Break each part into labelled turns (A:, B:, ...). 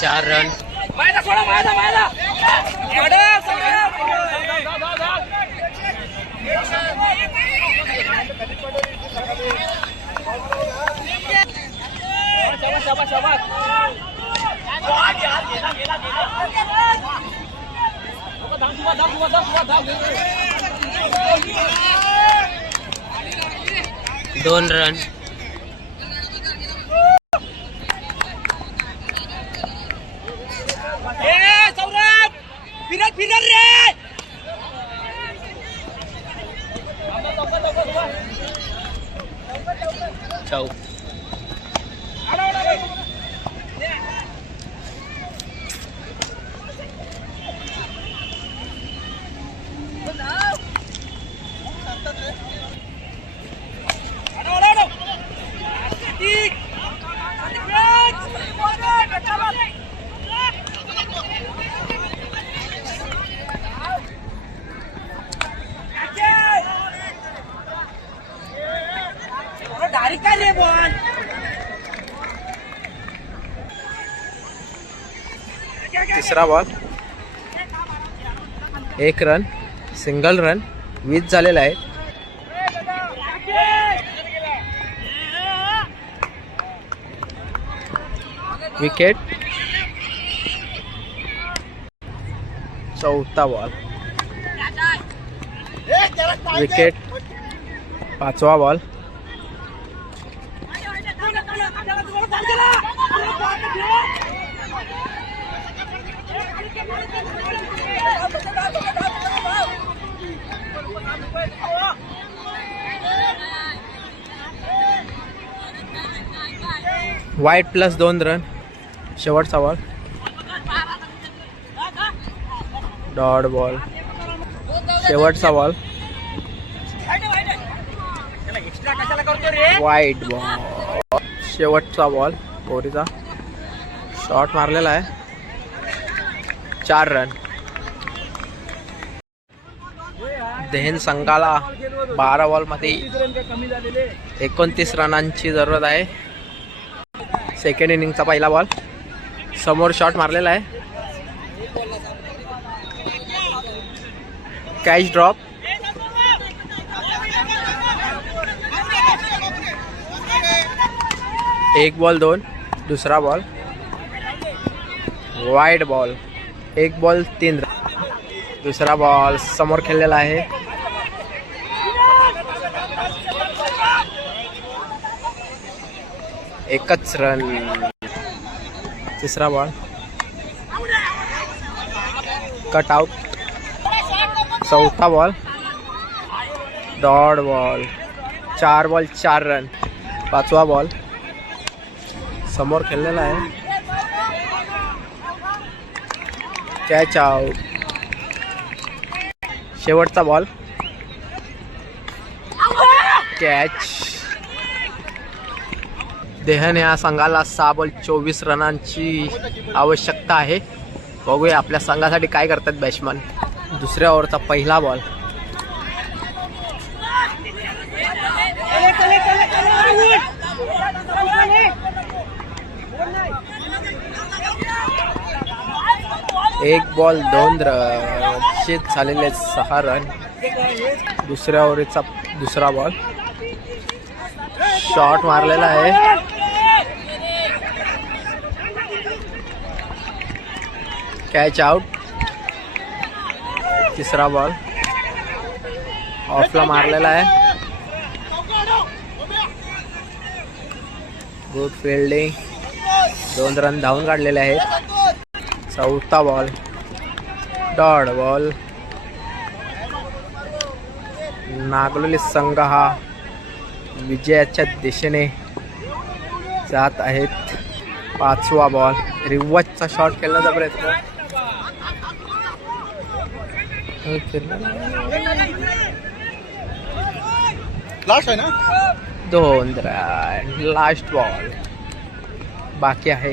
A: चार रन. दोन रन.
B: फिरत
C: तिसरा बॉल एक रन सिंगल रन वीस झालेला आहे. विकेट चौथा बॉल विकेट पाचवा बॉल वाईट प्लस दोन रन शेवटचा बॉल डॉट बॉल शेवटचा बॉल वाईट बॉल शेवटचा बॉल कोहलीचा शॉट मारलेला आहे. चार रन देहन संघाला बारा बॉलमध्ये एकोणतीस रनांची जरूरत आहे. सेकंड इनिंगचा पहिला बॉल. समोर शॉट मारलेला आहे. कॅच ड्रॉप एक बॉल दोन. दुसरा बॉल वाईड बॉल एक बॉल तीन. दुसरा बॉल समोर खेळलेला आहे. एकच रन तिसरा बॉल कट आउट चौथा बॉल डॉड बॉल चार बॉल चार रन पाचवा बॉल समोर खेळलेला आहे. कॅच आउट शेवटचा बॉल कॅच देहन या संघाला सहा बॉल चोवीस रनांची आवश्यकता आहे. बघूया आपल्या संघासाठी काय करतात बॅट्समन दुसऱ्या ओव्हरचा पहिला बॉल एक बॉल दोन रन शेत झालेले सहा रन दुसऱ्या ओव्हरचा दुसरा बॉल शॉट मारलेला आहे. कॅच आउट तिसरा बॉल ऑफला मारलेला आहे. गुड फिल्डिंग दोन रन धावून काढलेले आहेत. चौथा बॉल डॉड बॉल नागलोली संघ हा विजयाच्या दिशेने जात आहेत. पाचवा बॉल रिवर्सचा शॉट खेळण्याचा प्रयत्न. हे.
D: लास्ट आहे. ना?
C: दोन लास्ट बॉल बाकी आहे.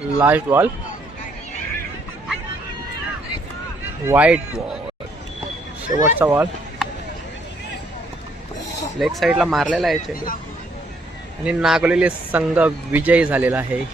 C: लास्ट बॉल वाईट बॉल शेवटचा बॉल लेग साईडला मारलेला आहे चेंडू. आणि नागवलेले संघ विजयी झालेला आहे.